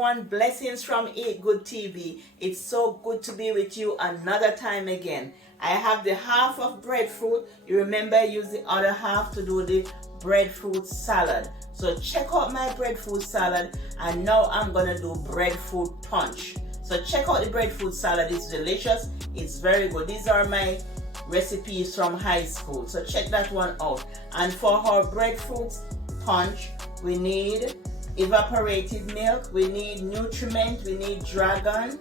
everyone, blessings from Eat Good TV. It's so good to be with you another time again. I have the half of breadfruit. You remember, use the other half to do the breadfruit salad. So check out my breadfruit salad, and now I'm gonna do breadfruit punch. So check out the breadfruit salad. It's delicious. It's very good. These are my recipes from high school. So check that one out. And for our breadfruit punch, we need evaporated milk, we need nutriment, we need dragon.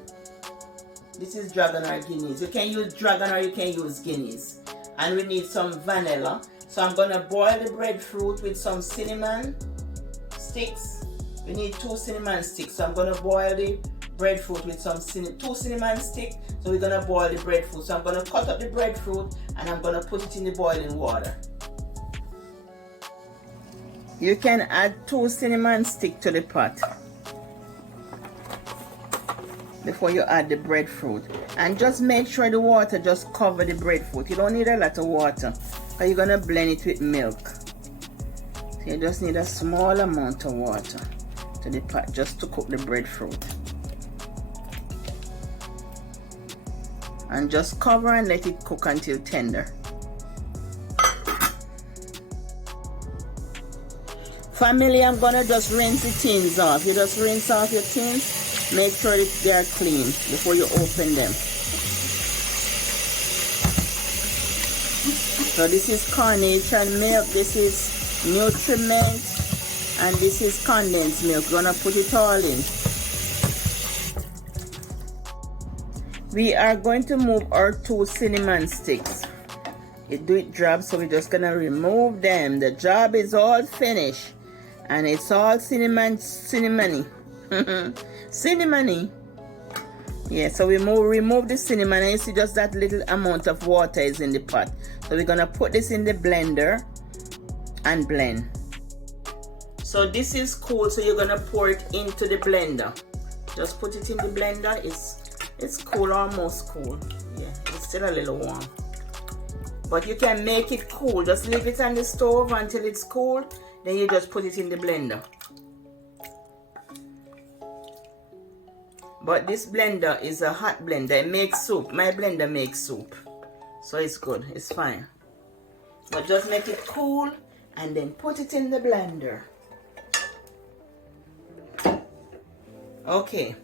This is dragon or Guinness. You can use dragon or you can use Guinness. And we need some vanilla. So I'm gonna boil the breadfruit with some cinnamon sticks. We need 2 cinnamon sticks. So I'm gonna boil the breadfruit with some 2 cinnamon sticks. So we're gonna boil the breadfruit. So I'm gonna cut up the breadfruit and I'm gonna put it in the boiling water. You can add 2 cinnamon sticks to the pot before you add the breadfruit. And just make sure the water just cover the breadfruit. You don't need a lot of water because you're gonna blend it with milk. So you just need a small amount of water to the pot just to cook the breadfruit. And just cover and let it cook until tender. Family, I'm gonna just rinse the tins off. You just rinse off your tins, make sure that they are clean before you open them. So this is carnation milk, this is nutriment, and this is condensed milk. We're gonna put it all in. We are going to move our 2 cinnamon sticks. It do it drop, so we're just gonna remove them. The job is all finished. And it's all cinnamony. Cinnamony. Yeah, so we remove the cinnamon, and you see just that little amount of water is in the pot. So we're gonna put this in the blender and blend. So this is cool, so you're gonna pour it into the blender. Just put it in the blender. It's cool, almost cool. Yeah, it's still a little warm. But you can make it cool. Just leave it on the stove until it's cool. Then you just put it in the blender. But this blender is a hot blender. It makes soup. My blender makes soup. So it's good. It's fine. But just make it cool and then put it in the blender. Okay.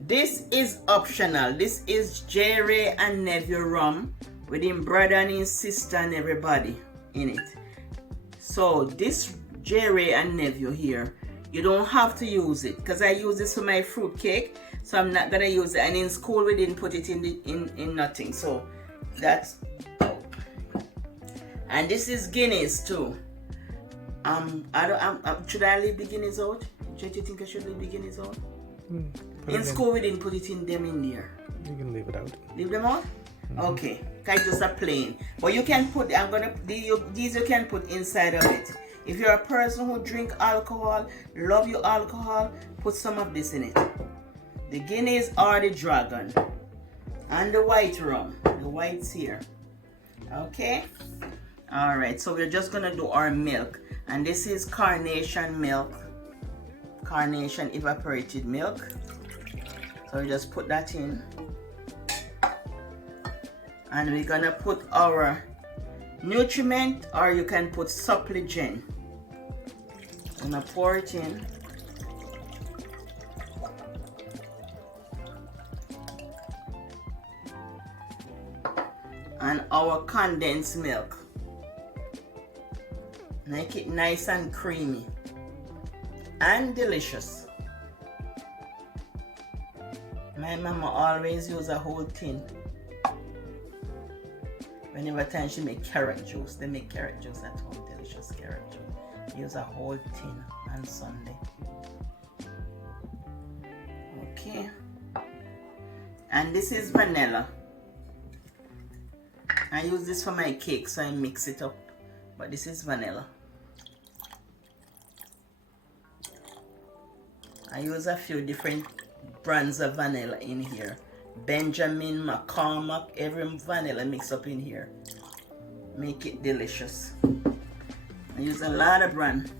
This is optional. This is J. Ray and nephew rum with his brother and his sister and everybody in it. So this J. Ray and nephew here, you don't have to use it because I use this for my fruit cake, so I'm not gonna use it. And in school we didn't put it in nothing, so that's. And this is Guinness too. Should I leave the Guinness out? Do you think I should leave the Guinness out? In school we didn't put it in there. You can leave it out. Leave them out? Okay, because just a plain. But you can put, these you can put inside of it. If you're a person who drink alcohol, love your alcohol, put some of this in it. The Guinness or the dragon. And the white rum. The white's here. Okay? Alright, so we're just gonna do our milk. And this is carnation milk. Carnation evaporated milk. So we just put that in. And we're gonna put our nutriment, or you can put supplement. I'm gonna pour it in. And our condensed milk. Make it nice and creamy and delicious. My mama always use a whole tin. Whenever time she make carrot juice, they make carrot juice at home, delicious carrot juice. Use a whole tin on Sunday. Okay. And this is vanilla. I use this for my cake, so I mix it up. But this is vanilla. I use a few different brands of vanilla in here. Benjamin, McCormick, every vanilla mix up in here. Make it delicious. I use a lot of brand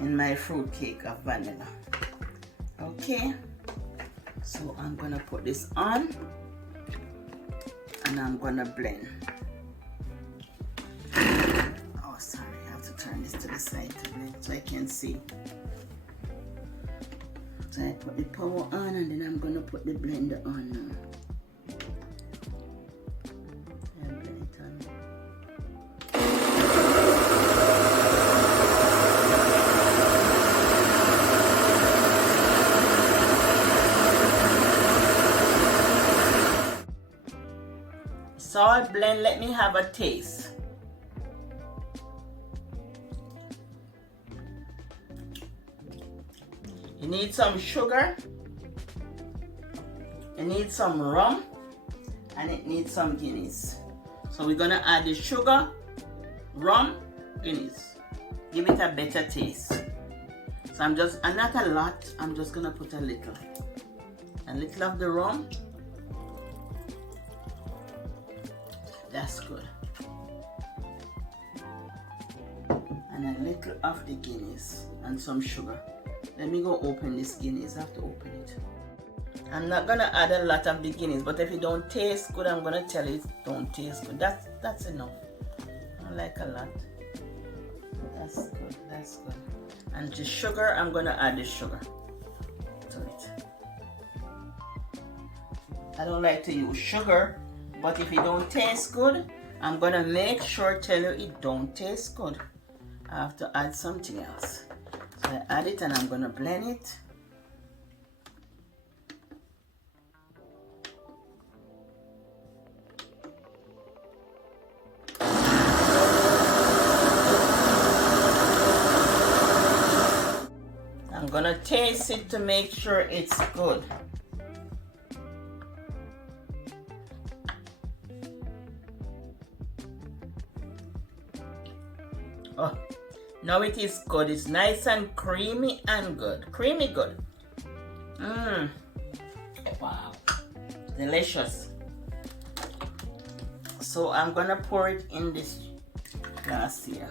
in my fruit cake of vanilla. Okay, so I'm gonna put this on and I'm gonna blend. Oh, sorry, I have to turn this to the side to blend so I can see. So I put the power on and then I'm gonna put the blender on now. I blend it on. Salt blend, let me have a taste. You need some sugar, you need some rum, and it needs some Guinness. So we're gonna add the sugar, rum, Guinness. Give it a better taste. So I'm just, and not a lot, I'm just gonna put a little. A little of the rum. That's good. And a little of the Guinness and some sugar. Let me go open this Guinness. I have to open it. I'm not gonna add a lot of the Guinness, but if it don't taste good, I'm gonna tell you it don't taste good. That's enough. I don't like a lot. That's good. That's good. And the sugar, I'm gonna add the sugar to it. I don't like to use sugar, but if it don't taste good, I'm gonna make sure tell you it don't taste good. I have to add something else. So I add it and I'm gonna blend it. I'm gonna taste it to make sure it's good. Oh, now it is good. It's nice and creamy and good. Creamy good. Mmm. Wow. Delicious. So I'm gonna pour it in this glass here.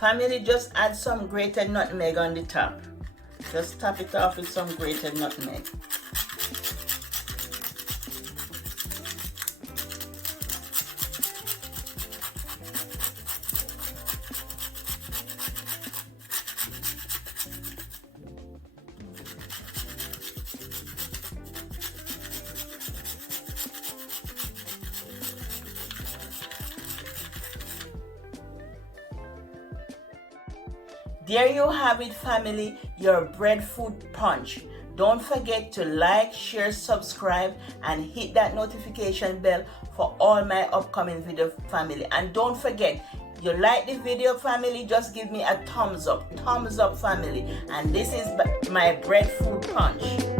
Family, just add some grated nutmeg on the top. Just top it off with some grated nutmeg. There you have it, family, your breadfruit punch. Don't forget to like, share, subscribe, and hit that notification bell for all my upcoming video, family. And don't forget, you like the video, family, just give me a thumbs up, family. And this is my breadfruit punch.